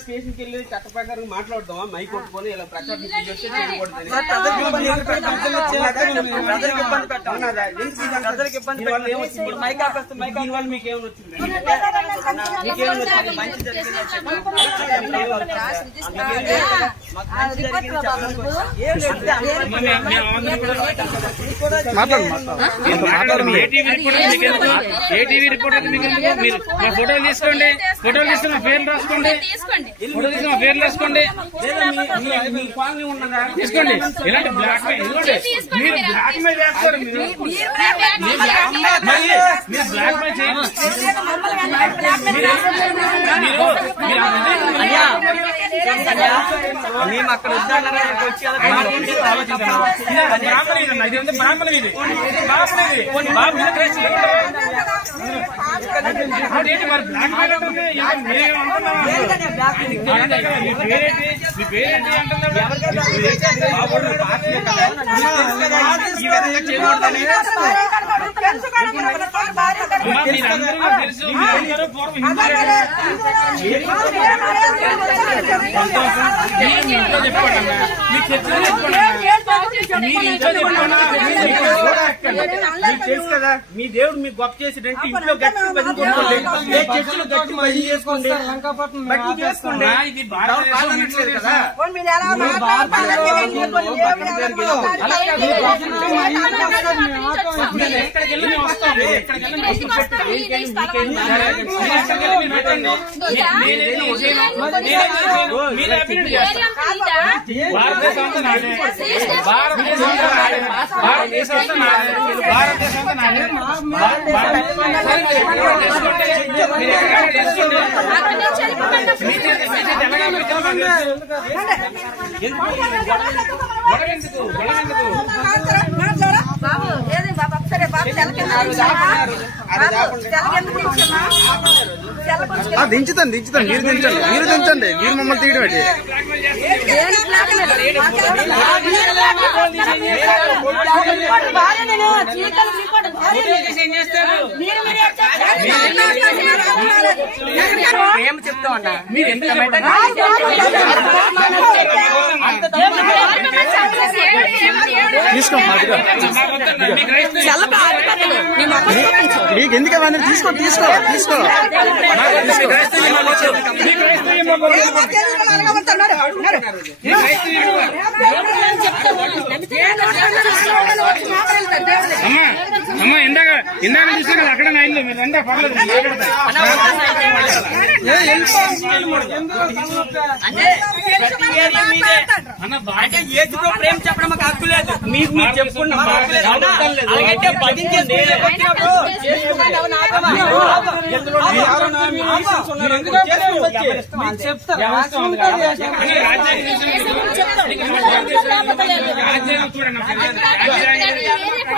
స్టేషన్కి వెళ్ళి చట్ట ప్రకారం మాట్లాడదామా మైక్ కొట్టుకొని ఇలా ప్రచారం చేయొచ్చు మీకు ఏమైనా వచ్చింది ఏటీవీ రిపోర్టర్ మీకు ఎందుకు? ఏటీవీ రిపోర్టర్ మీకు ఎందుకు? మీరు మా ఫోటోలు తీసుకోండి ఫోటోలు మా పేర్లు రాసుకోండి ఫోటో తీసుకుని మా పేర్లు రాసుకోండి తీసుకోండి ఇలాంటి బ్లాక్ మెయిల్. మీరు బ్లాక్ మెయిల్ చేస్తారు మీరు మీరు బ్లాక్ మరి మీరు బ్లాక్ మెయిల్ చేయండి. మేము అక్కడ వచ్చి బ్రాహ్మణ ఇది బ్రాహ్మణ ఇది మీరందరూ తెలుసు మీరందరూ పూర్వం హిందువులే కదా. మీరు మీ ఇంట్లో చెప్పుకోండి అమ్మా. మీ చర్చిలో అమ్మా. మీరు ఇంట్లో చెప్పుకోండి మీకు కూడా ఎక్కండి. మీకు తెలుసు కదా మీ దేవుడు మీకు గొప్ప చేసిడంటే ఇంట్లో గట్టి భజన చేసుకోండి ఏ చర్చిలో గట్టి భజన చేసుకోండి బట్టి చేసుకోండి అమ్మా, ఇది భారతదేశం కాదనట్లేదు కదా మీరు ఎక్కడికి వెళ్ళి మేము వస్తాం మీరు ఎక్కడికి వెళ్ళి మేము వస్తాం మీరు ఎక్కడికి వెళ్ళి మీరు పెట్టండి నే- నేనేది నేను చేయను. నేనేది చేయను. మీరు అభివృద్ధి చేస్తారు భారతదేశం మీరు బాబు ఏది బాబు బాబు తెలకెందుకు దించుతాను దించుతాను. మీరు దించండి మీరు దించండి. మీరు మమ్మల్ని తీయడం ఏంటి? మేము చెప్తాం అన్న? మీరు ఎందుకు మీకు ఎందుకు అవన్నీ? తీసుకో తీసుకో తీసుకో. అమ్మా. అమ్మా ఇందాక ఇందాక చూసాను అక్కడ నైన్లో మీరు అంటే పర్లేదు ప్రేమ చెప్పడం మాకు హక్కు లేదు. మీకు మీరు చెప్పుకున్న? అలాగైతే వచ్చినప్పుడు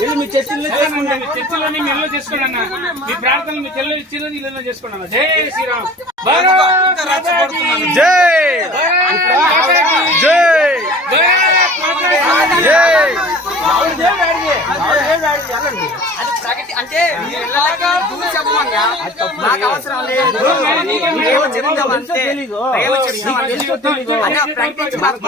వెళ్ళి మీ చర్చిలో చేసుకోండి మీ చర్చిలోని మీ ఇల్లు చేసుకోండి అన్న మీ ప్రార్థనలు మీ ఇల్లు చేసుకోండి అన్న జై శ్రీరామ్. జై జై. అది ప్రగతి అంటే అవసరం లేదు ప్రకటించి మాకు.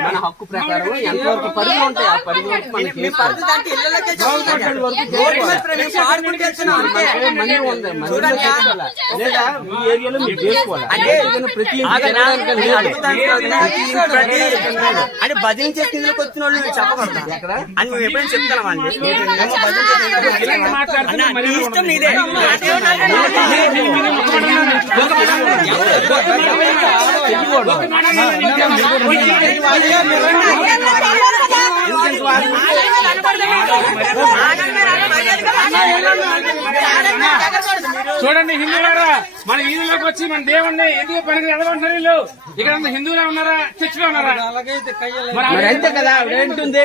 మన హక్కు ప్రకారం ఎంతవరకు పరిధులు ఉంటాయి ఆ మీ ఇళ్ళకే ఆడుకుంటూ అంతే మంది ఉంది చూడండి లేదా మీ ఏరియాలో మీరు చేసుకోవాలి అంటే ప్రతి అంటే భజన వచ్చిన వాళ్ళు చెప్పకూడదు అని మేము ఎప్పుడైనా ఇలాంటి మాట్లాడుతున్నా చూడండి హిందువులారా మన వీధిలోకి వచ్చి మన దేవుణ్ణి ఎందుకు పనికి ఎదగంటున్నారు వీళ్ళు? ఇక్కడ అంతా హిందువులే ఉన్నారా? చర్చిలో ఉన్నారా? మరి మరి అంతే కదా ఏంటుంది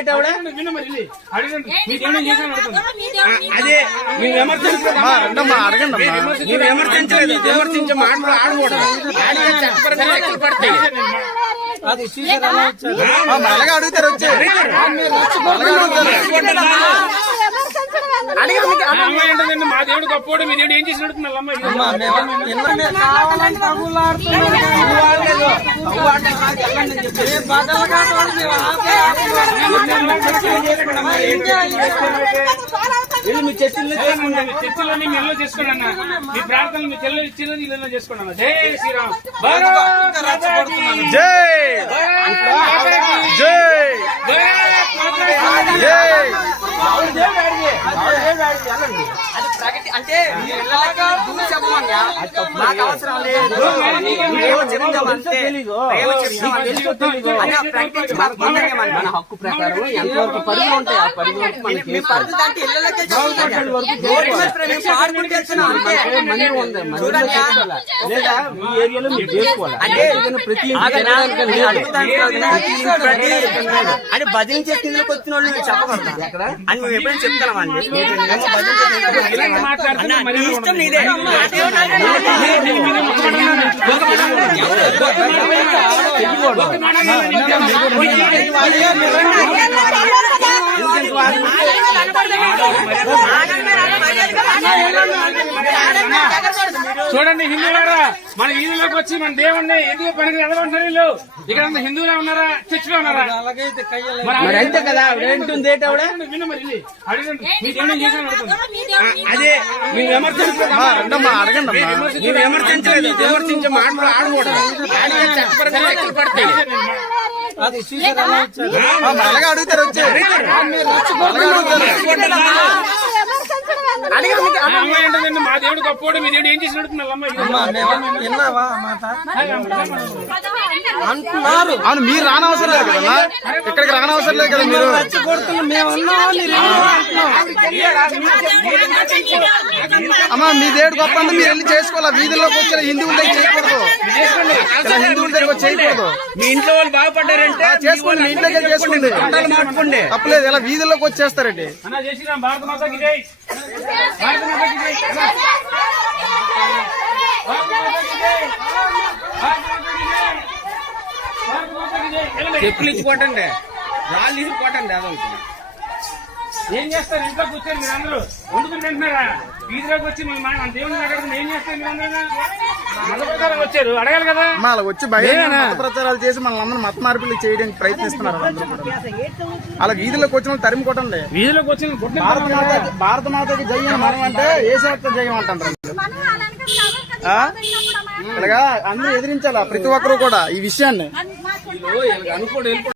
అదే మేము విమర్శించలేదు మేము విమర్శించలేదు విమర్శించే మాటలు ఆడకూడదు. ఆడితే చట్టపరంగా పడతాయి. అలాగే అడుగుతారు వచ్చి. అంటుందండి మా దేవుడు గొప్పోడు మీ దేవుడు ఏం చేసి నడుతుంది వాళ్ళ అమ్మాయి వెళ్ళి మీ చర్చిల్లో చేసుకుంటాను మీ చర్చిలోని మీ ఇల్లు చేసుకోండి అన్న మీ ప్రార్థనలు మీ చెల్లెలు ఇచ్చిన ఇల్లు చేసుకోండి అన్న జై శ్రీరామ్ జై జై అంటే మాకు అవసరం లేదు చెప్తాం చెప్తాం మన హక్కు ప్రకారం ఎంతవరకు ఉంటాయి ఆ ఇళ్ళకే లేదా మీ ఏరియాలో మీరు చేసుకోవాలి అంటే ప్రతి భజన చేసేందుకు వచ్చిన వాళ్ళు చెప్పకూడదు అని మేము ఎప్పుడైనా చెప్తామండి మేము భజన మాట్లాడుతున్నా చూడండి హిందువులారా మన వీధిలోకి వచ్చి మన దేవుణ్ణి ఎందుకు పనికి ఎదగంటున్నారు వీళ్ళు ఇక్కడ అంతా హిందువులే ఉన్నారా చర్చిలో ఉన్నారా మరి అంతే కదా ఏంటుంది ఏంటి ఆవిడ అడగండి, విను మరి వెళ్ళి. అడగండి మీ దేవుని చేసిన అడుగుతుంది అదే మేము రండమ్మా అడగండి మేము విమర్శించలేదు విమర్శించే మాటలు ఆడకూడదు ఆడితే చట్టపరంగా లెక్కలు పడతాయి అలాగే అడుగుతారు వచ్చి అలాగే అడుగుతారు ఆ అమ్మాయి అంటుందండి మా దేవుడు గొప్పోడు మీ దేవుడు ఏం చేసి నడుతుంది వాళ్ళ అమ్మాయి విన్నావా మాట? అంటున్నారు. అవును మీరు రానవసరం లేదు కదా ఇక్కడికి రానవసరం లేదు కదా మీరు? అమ్మా మీ దేవుడు గొప్ప అంటే మీరు వెళ్ళి చేసుకోవాలి? వీధుల్లోకి వచ్చిన హిందువుల దగ్గర చేయకూడదు. ఇలా హిందువుల దగ్గర వచ్చి చేయకూడదు. మీ ఇంట్లో వాళ్ళు బాగుపడ్డారంటే చేసుకోండి మీ ఇంట్లోకి వెళ్ళి చేసుకోండి. తప్పలేదు ఇలా వీధుల్లోకి వచ్చేస్తారండి చెప్పులు ఇచ్చి కొట్టండి రాళ్ళు ఇచ్చి కొట్టండి అదొకటి ఏం చేస్తారు? ఇంట్లో కూర్చొని మీరు అందరూ వండుకుని తింటున్నారా? వీధిలోకి వచ్చి మన దేవుని దగ్గర ఏం వచ్చారు. అడగాలి కదా? అలా వచ్చి బయట మత ప్రచారాలు చేసి మన అందరూ మత మార్పులు చేయడానికి ప్రయత్నిస్తున్నారు. అలా వీధుల్లోకి వచ్చిన వాళ్ళు తరిమి కొట్టండి. వీధిలోకి వచ్చిన భారత మాత భారత మాతకి జై అని మనం అంటే ఏ శాతం జయం అంటారు అందరూ ఎదిరించాలా? ప్రతి ఒక్కరు కూడా ఈ విషయాన్ని. అనుకోడు